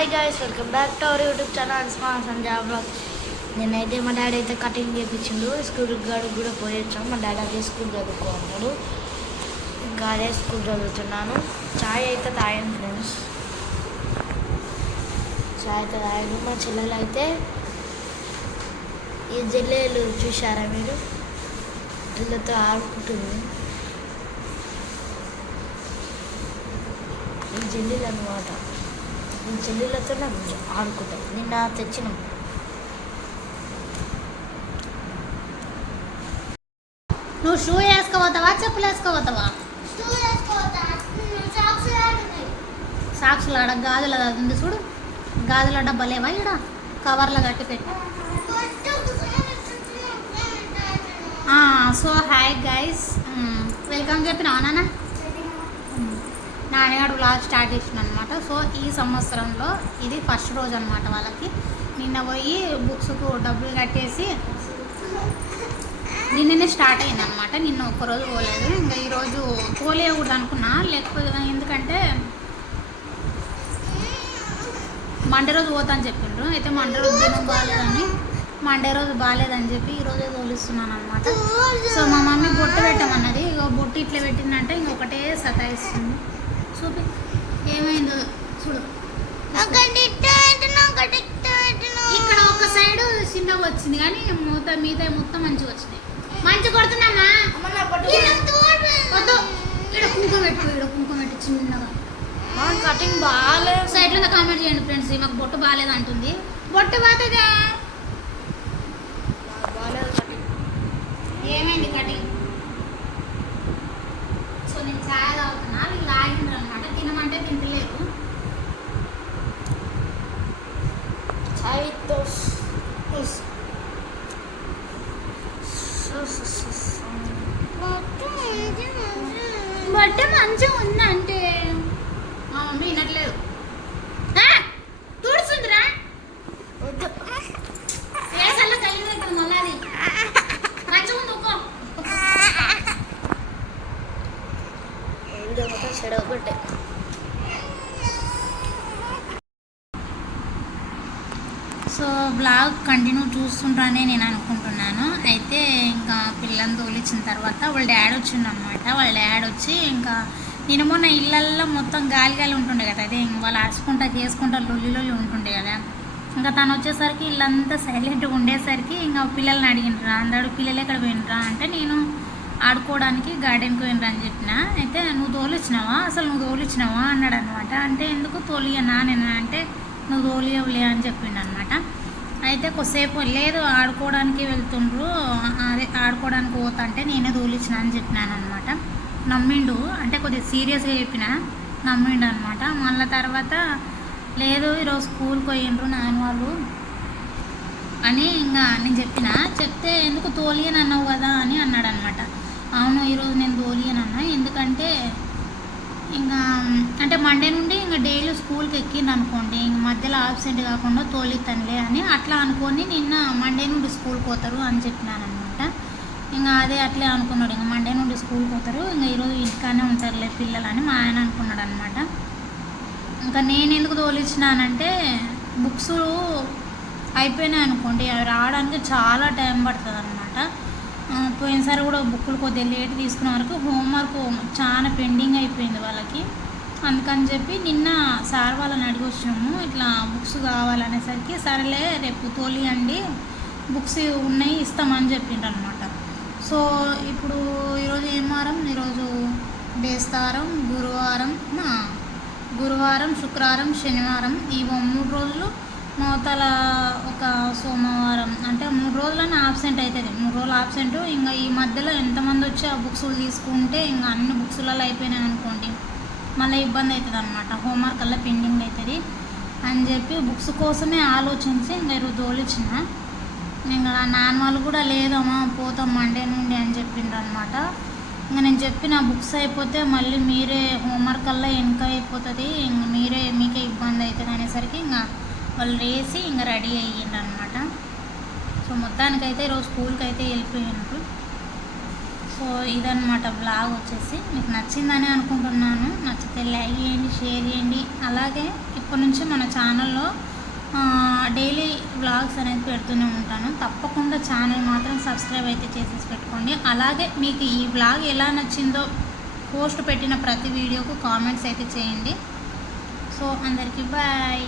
Hi guys, welcome back to our YouTube channel Sanjay blog. నేనైతే మా daddy అయితే cutting చేయించిండు. School గాడికి కూడా పోయొచ్చాం. మా డాడీ అదే స్కూల్ చదువుకున్నాడు, ఇంకా అదే స్కూల్ చదువుతున్నాను. చాయ్ అయితే తాగాను ఫ్రెండ్స్, చాయ్ అయితే తాగాను. మా చెల్లెలు అయితే ఈ జల్లెలు చూసారా మీరు, వీళ్ళతో ఆడుకుంటుంది. ఈ జల్లీలు అన్నమాట, ఈ జల్లీలతో ఆడుకుంటాం. నిన్న తెచ్చినాం. నువ్వు షూ వేసుకోపోతావా, చెప్పులు వేసుకోపోతావా? సాక్షులు ఆడ గాజుల ఉంది చూడు, గాజుల డబ్బా లేవా ఇక్కడ కవర్లో కట్టి పెట్టి. సో హాయ్ గైస్, వెల్కమ్ చెప్పినా నాన్న. నాన్నగారు వ్లాగ్ స్టార్ట్ చేసిన అనమాట. సో ఈ సంవత్సరంలో ఇది ఫస్ట్ రోజు అనమాట వాళ్ళకి. నిన్న పోయి బుక్స్కు డబ్బులు కట్టేసి నిన్ననే స్టార్ట్ అయింది అనమాట. నిన్న ఒక్కరోజు పోలేదు, ఇంకా ఈరోజు పోలేకూడదు అనుకున్నా. లేకపోతే ఎందుకంటే మండే రోజు పోతా అని చెప్పిండ్రు. అయితే మండే రోజు దినం బాగాలేదని, మండే రోజు బాగాలేదని చెప్పి ఈరోజే తోలిస్తున్నాను అనమాట. సో మా మమ్మీ బొట్టు పెట్టమన్నది. ఇక బొట్టు ఇట్లా పెట్టిందంటే ఇంకొకటే సతాయిస్తుంది. చూపి ఏమైందో చూడు. ఇక్కడ ఒక సైడ్ చిన్నగా వచ్చింది కానీ మిగతా మొత్తం మంచిగా వచ్చినాయి. మంచిగా కొడుతున్నామా? ఇక్కడ కుంకుమ పెట్టు, ఇక్కడ కుంకుమ పెట్టు చిన్నగా. కటింగ్ బాగాలేదు. సైడ్లో కామెంట్ చేయండి ఫ్రెండ్స్, మాకు బొట్టు బాగాలేదు అంటుంది. బొట్టు బాగుతుందా? ఏమైంది కటింగ్? సో నేను ఛాయ్ తాగుతున్నా, వీళ్ళు ఆగిండ్రు అనమాట. తినమంటే తింటలేరు. ఛాయ్తో బట్ట మంచిగా ఉందంటే మా మమ్మీ వినట్లేదు. తుడుచుందిరా వేసల్లో కలిగి పెట్టు, మళ్ళీ అది మంచిగా ఉంది. చెడగొట్టే సో బ్లాగ్ కంటిన్యూ చూస్తుంటానే నేను అనుకుంటున్నాను. అయితే ఇంకా పిల్లల్ని తోలిచ్చిన తర్వాత వాళ్ళ డాడీ వచ్చిండనమాట. వాళ్ళ డాడీ వచ్చి ఇంకా నేను మొన్న ఇళ్ళల్లో మొత్తం గాలి గాలి ఉంటుండే కదా, అదే వాళ్ళు ఆడుచుకుంటా చేసుకుంటా లొల్లి ఉంటుండే కదా. ఇంకా తను వచ్చేసరికి ఇల్లంతా సైలెంట్గా ఉండేసరికి ఇంకా పిల్లల్ని అడిగినరా, అందరు పిల్లలు ఎక్కడ పోయినరా అంటే నేను ఆడుకోవడానికి గార్డెన్కి పోయినరా అని చెప్పిన. అయితే నువ్వు తోలిచ్చినావా, అసలు నువ్వు తోలిచ్చినావా అన్నాడు అనమాట. అంటే ఎందుకు తోలియనా నేను అంటే నువ్వు తోలియవులే అని చెప్పిండు అనమాట. అయితే కొద్దిసేపు లేదు ఆడుకోవడానికి వెళ్తుండ్రు, అదే ఆడుకోవడానికి పోతా అంటే నేనే తోలిచ్చిన అని చెప్పినాను అనమాట. నమ్మిండు, అంటే కొద్దిగా సీరియస్గా చెప్పిన, నమ్మిండు అనమాట. మళ్ళీ తర్వాత లేదు ఈరోజు స్కూల్కి పోయిండ్రు నాన్న వాళ్ళు అని ఇంకా నేను చెప్తే ఎందుకు తోలియని అన్నావు కదా అని అన్నాడు అనమాట. అవును ఈరోజు నేను తోలియని అన్నా, ఎందుకంటే ఇంకా అంటే మండే నుండి ఇంకా డైలీ స్కూల్కి ఎక్కింది అనుకోండి, ఇంక మధ్యలో ఆబ్సెంట్ కాకుండా తోలితనులే అని అట్లా అనుకొని నిన్న మండే నుండి స్కూల్కి పోతారు అని చెప్పినాను అనమాట. ఇంకా అదే అట్లే అనుకున్నాడు, ఇంకా మండే నుండి స్కూల్కి పోతారు, ఇంకా ఈరోజు ఇంటికానే ఉంటారులే పిల్లలు అని మా ఆయన అనుకున్నాడు అనమాట. ఇంకా నేను ఎందుకు తోలిచ్చినానంటే బుక్స్ అయిపోయినాయి అనుకోండి, అవి రావడానికి చాలా టైం పడుతుంది అనమాట. పోయినసారి కూడా బుక్కులు కొద్దిగా లేట్ తీసుకునే వరకు హోంవర్క్ చాలా పెండింగ్ అయిపోయింది వాళ్ళకి. అందుకని చెప్పి నిన్న సార్ వాళ్ళని అడిగి వచ్చినాము, ఇట్లా బుక్స్ కావాలనేసరికి సరేలే రేపు తోలియండి బుక్స్ ఉన్నాయి ఇస్తామని చెప్పిండ్రు అనమాట. సో ఇప్పుడు ఈరోజు ఏం వారం, ఈరోజు బేస్తారం, గురువారం, శుక్రవారం, శనివారం, ఈ 3 రోజులు మోతల ఒక సోమవారం, అంటే 3 రోజులని ఆబ్సెంట్ అవుతుంది. 3 రోజులు ఆబ్సెంట్. ఇంకా ఈ మధ్యలో ఎంతమంది వచ్చి ఆ బుక్స్లు తీసుకుంటే ఇంకా అన్ని బుక్స్లలో అయిపోయినాయి అనుకోండి, మళ్ళీ ఇబ్బంది అవుతుంది అనమాట. హోంవర్క్ అలా పెండింగ్ అవుతుంది అని చెప్పి బుక్స్ కోసమే ఆలోచించి ఇంకా ఈరోజు తోలిచ్చిన. ఇంకా నాన్న వాళ్ళు కూడా లేదమ్మా పోతాం మండే నుండి అని చెప్పిండ్రు అనమాట. ఇంకా నేను చెప్పిన బుక్స్ అయిపోతే మళ్ళీ మీరే హోంవర్క్ అలా వెనక అయిపోతుంది, ఇంక మీకే ఇబ్బంది అవుతుంది అనేసరికి ఇంకా వాళ్ళు వేసి ఇంకా రెడీ అయ్యిండ్రు అనమాట. సో మొత్తానికైతే ఈరోజు స్కూల్కి అయితే వెళ్ళిపోయిండ్రు. సో సో ఇదన్నమాట బ్లాగ్ వచ్చేసి మీకు నచ్చిందని అనుకుంటున్నాను. నచ్చితే లైక్ చేయండి, షేర్ చేయండి. అలాగే ఇప్పటి నుంచి మన ఛానల్లో డైలీ వ్లాగ్స్ అనేది పెడుతూనే ఉంటాను. తప్పకుండా ఛానల్ మాత్రం సబ్స్క్రైబ్ అయితే చేసేసి పెట్టుకోండి. అలాగే మీకు ఈ వ్లాగ్ ఎలా నచ్చిందో పోస్ట్ పెట్టిన ప్రతి వీడియోకు కామెంట్స్ అయితే చేయండి. సో అందరికీ బాయ్.